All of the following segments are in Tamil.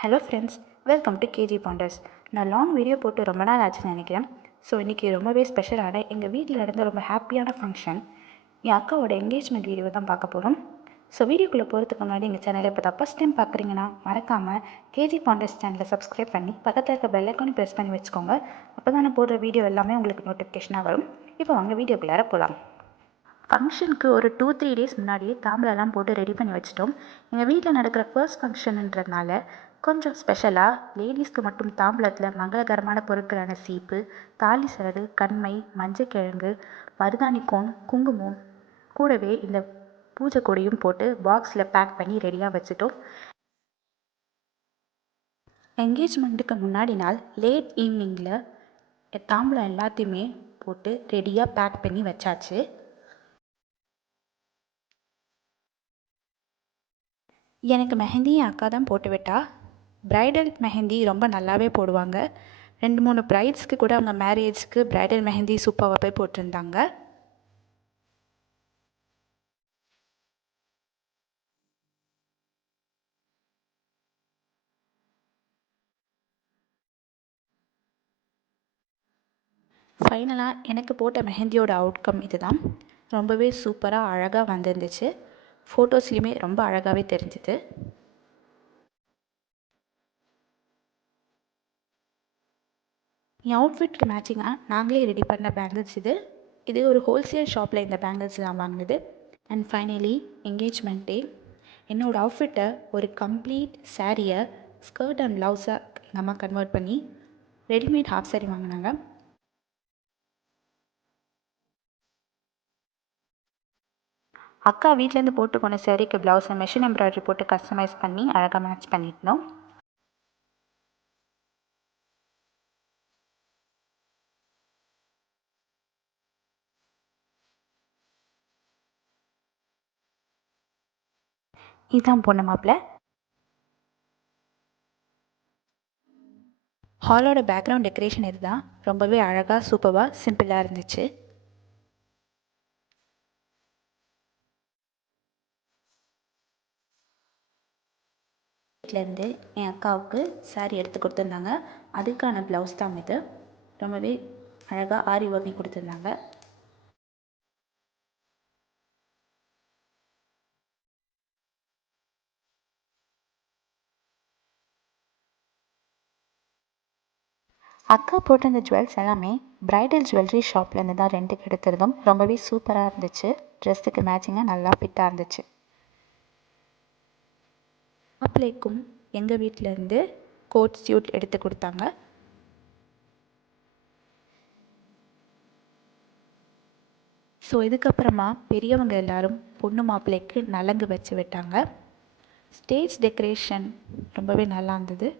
Hello friends, welcome to KG Ponders. நான் லாங் வீடியோ போட்டு ரொம்ப நாள் ஆச்சுன்னு நினைக்கிறேன். ஸோ இன்றைக்கி ரொம்பவே ஸ்பெஷலான எங்கள் வீட்டில் நடந்த ரொம்ப ஹாப்பியான ஃபங்க்ஷன், என் அக்காவோட என்கேஜ்மெண்ட் வீடியோ தான் பார்க்க போகிறோம். ஸோ வீடியோக்குள்ளே போகிறதுக்கு முன்னாடி எங்கள் சேனலை இப்போ தான் ஃபஸ்ட் டைம் பார்க்குறீங்கன்னா மறக்காமல் கேஜி பாண்டர்ஸ் சேனலை சப்ஸ்கிரைப் பண்ணி பக்கத்தில் இருக்க பெல் ஐக்கானை ப்ரெஸ் பண்ணி வச்சுக்கோங்க. அப்போ தான் நான் போடுற வீடியோ எல்லாமே உங்களுக்கு நோட்டிஃபிகேஷனாக வரும். இப்போ வாங்க வீடியோக்குள்ளார போகலாம். ஃபங்க்ஷனுக்கு ஒரு 2-3 டேஸ் முன்னாடியே தாம்பூலெல்லாம் போட்டு ரெடி பண்ணி வச்சிட்டோம். எங்கள் வீட்டில் நடக்கிற ஃபர்ஸ்ட் ஃபங்க்ஷனுன்றதுனால கொஞ்சம் ஸ்பெஷலாக லேடிஸ்க்கு மட்டும் தாம்பூலத்தில் மங்களகரமான பொருட்களான சீப்பு, தாலி சரடு, கண்மை, மஞ்சக்கிழங்கு, மருதாணி கோன், குங்குமம், கூடவே இந்த பூஜை கொடியும் போட்டு பாக்ஸில் பேக் பண்ணி ரெடியாக வச்சுட்டோம். என்கேஜ்மெண்ட்டுக்கு முன்னாடி நாள் லேட் ஈவினிங்கில் தாம்பூலம் எல்லாத்தையுமே போட்டு ரெடியாக பேக் பண்ணி வச்சாச்சு. எனக்கு மெஹந்தி என் அக்கா தான் போட்டு விட்டா. ப்ரைடல் மெஹந்தி ரொம்ப நல்லாவே போடுவாங்க. 2-3 ப்ரைட்ஸ்க்கு கூட அவங்க மேரேஜ்க்கு ப்ரைடல் மெஹந்தி சூப்பராகவே போட்டிருந்தாங்க. ஃபைனலாக எனக்கு போட்ட மெஹந்தியோட அவுட்கம் இது தான். ரொம்பவே சூப்பராக அழகாக வந்துருந்துச்சு. ஃபோட்டோஸ்லேயுமே ரொம்ப அழகாகவே தெரிஞ்சுது. என் அவுட்ஃபிட்க்கு மேட்சிங்காக நாங்களே ரெடி பண்ண பேங்கிள்ஸ் இது ஒரு ஹோல்சேல் ஷாப்பில் இந்த பேங்கிள்ஸ் நான் வாங்கினது. அண்ட் ஃபைனலி என்கேஜ்மெண்ட் டே என்னோடய அவுட்ஃபிட்டை ஒரு கம்ப்ளீட் சாரியை ஸ்கர்ட் அண்ட் ப்ளவுஸாக எங்கள் அம்மா கன்வெர்ட் பண்ணி ரெடிமேட் ஹாஃப் சாரி வாங்கினாங்க. அக்கா வீட்டிலேருந்து போட்டு போன சாரிக்கு ப்ளவுஸை மெஷின் எம்ப்ராய்டரி போட்டு கஸ்டமைஸ் பண்ணி அழகாக மேட்ச் பண்ணியிருந்தோம். இதுதான் பொண்ணு மாப்பிள்ளை. ஹாலோட பேக்ரவுண்ட் டெக்கரேஷன் இதுதான். ரொம்பவே அழகாக சூப்பராக சிம்பிளாக இருந்துச்சு. வீட்டிலேருந்து என் அக்காவுக்கு சாரீ எடுத்து கொடுத்துருந்தாங்க. அதுக்கான ப்ளவுஸ் தான் இது. ரொம்பவே அழகாக ஆரி ஒர்க் பண்ணி கொடுத்துருந்தாங்க. அக்கா போட்டிருந்த ஜுவல்ஸ் எல்லாமே ப்ரைடல் ஜுவல்லரி ஷாப்லேருந்து தான் ரெண்டுக்கு எடுத்துருந்தோம். ரொம்பவே சூப்பராக இருந்துச்சு. ட்ரெஸ்ஸுக்கு மேட்சிங்காக நல்லா ஃபிட்டாக இருந்துச்சு. மாப்பிள்ளைக்கும் எங்கள் வீட்டிலேருந்து கோட் சூட் எடுத்து கொடுத்தாங்க. ஸோ இதுக்கப்புறமா பெரியவங்க எல்லாரும் பொண்ணு மாப்பிள்ளைக்கு நலங்கு வச்சு விட்டாங்க. ஸ்டேஜ் டெக்கரேஷன் ரொம்பவே நல்லா இருந்தது.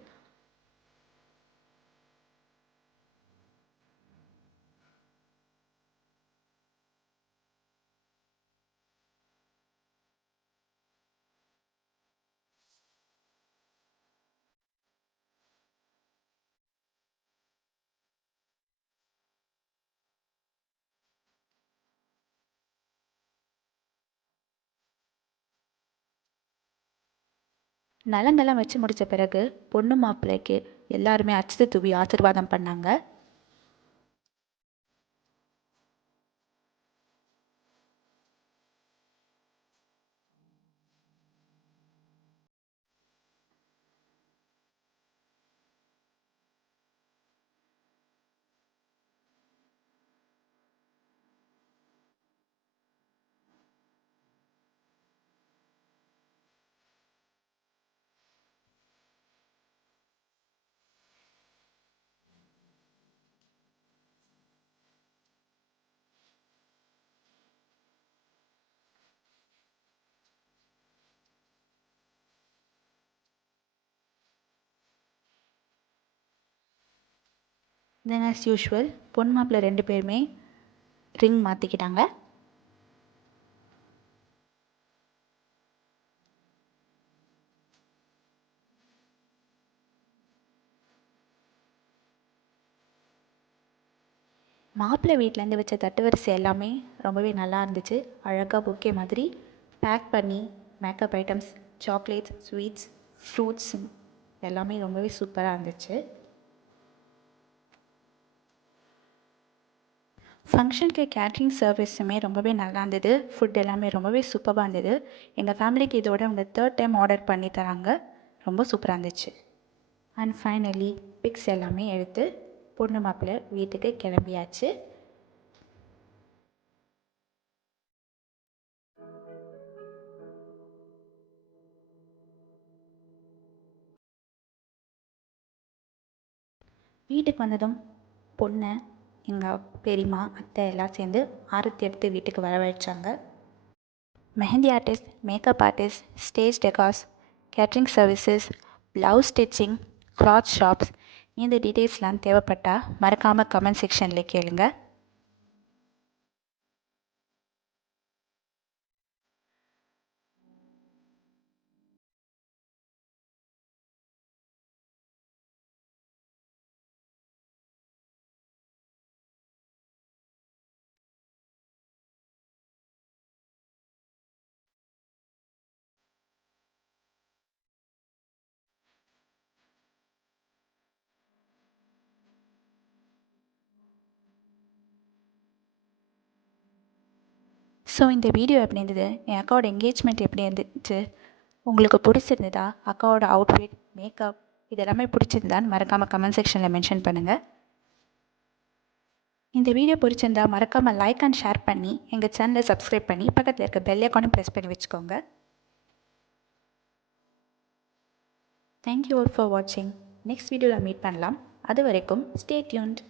நலங்கெல்லாம் வச்சு முடித்த பிறகு பொண்ணு மாப்பிள்ளைக்கு எல்லாருமே அச்சதை தூவி ஆசீர்வாதம் பண்ணாங்க. தென் ஆஸ் யூஷுவல் பொண்ணு மாப்பிள்ளை 2 பேருமே ரிங் மாற்றிக்கிட்டாங்க. மாப்பிள்ளை வீட்டிலேருந்து வச்ச தட்டு வரிசை எல்லாமே ரொம்பவே நல்லா இருந்துச்சு. அழகாக பொக்கே மாதிரி பேக் பண்ணி makeup items, chocolates, sweets, fruits எல்லாமே ரொம்பவே சூப்பராக இருந்துச்சு. ஃபங்க்ஷனுக்கு கேட்ரிங் சர்வீஸுமே ரொம்பவே நல்லா இருந்தது. ஃபுட் எல்லாமே ரொம்பவே சூப்பராக இருந்தது. எங்கள் ஃபேமிலிக்கு இதோட அவங்க 3rd டைம் ஆர்டர் பண்ணி தராங்க. ரொம்ப சூப்பராக இருந்துச்சு. அண்ட் ஃபைனலி பிக்ஸ் எல்லாமே எடுத்து பொண்ணு மாப்பிள்ளை வீட்டுக்கு கிளம்பியாச்சு. வீட்டுக்கு வந்ததும் பொண்ணை எங்கள் பெரியம்மா அத்தை எல்லாம் சேர்ந்து ஆரத்தி எடுத்து வீட்டுக்கு வரவழைச்சாங்க. Mehndi artist, makeup artist, stage decors, catering services, blouse stitching, cloth shops, இந்த டீட்டெயில்ஸ்லாம் தேவைப்பட்டால் மறக்காமல் கமெண்ட் செக்ஷனில் கேளுங்க. ஸோ இந்த வீடியோ எப்படி இருந்தது, என் அக்காவோட என்கேஜ்மெண்ட் எப்படி இருந்துச்சு, உங்களுக்கு பிடிச்சிருந்ததா, அக்காவோட அவுட்ஃபிட், மேக்கப் இதெல்லாமே பிடிச்சிருந்தான்னு மறக்காமல் கமெண்ட் செக்ஷனில் மென்ஷன் பண்ணுங்கள். இந்த வீடியோ பிடிச்சிருந்தா மறக்காமல் லைக் அண்ட் ஷேர் பண்ணி எங்கள் சேனலை சப்ஸ்கிரைப் பண்ணி பக்கத்தில் இருக்க பெல் ஐக்கானை ப்ரெஸ் பண்ணி வச்சுக்கோங்க. தேங்க்யூ ஆல் ஃபார் வாட்சிங். நெக்ஸ்ட் வீடியோவில் மீட் பண்ணலாம். அது வரைக்கும் ஸ்டே டியூன்ட்.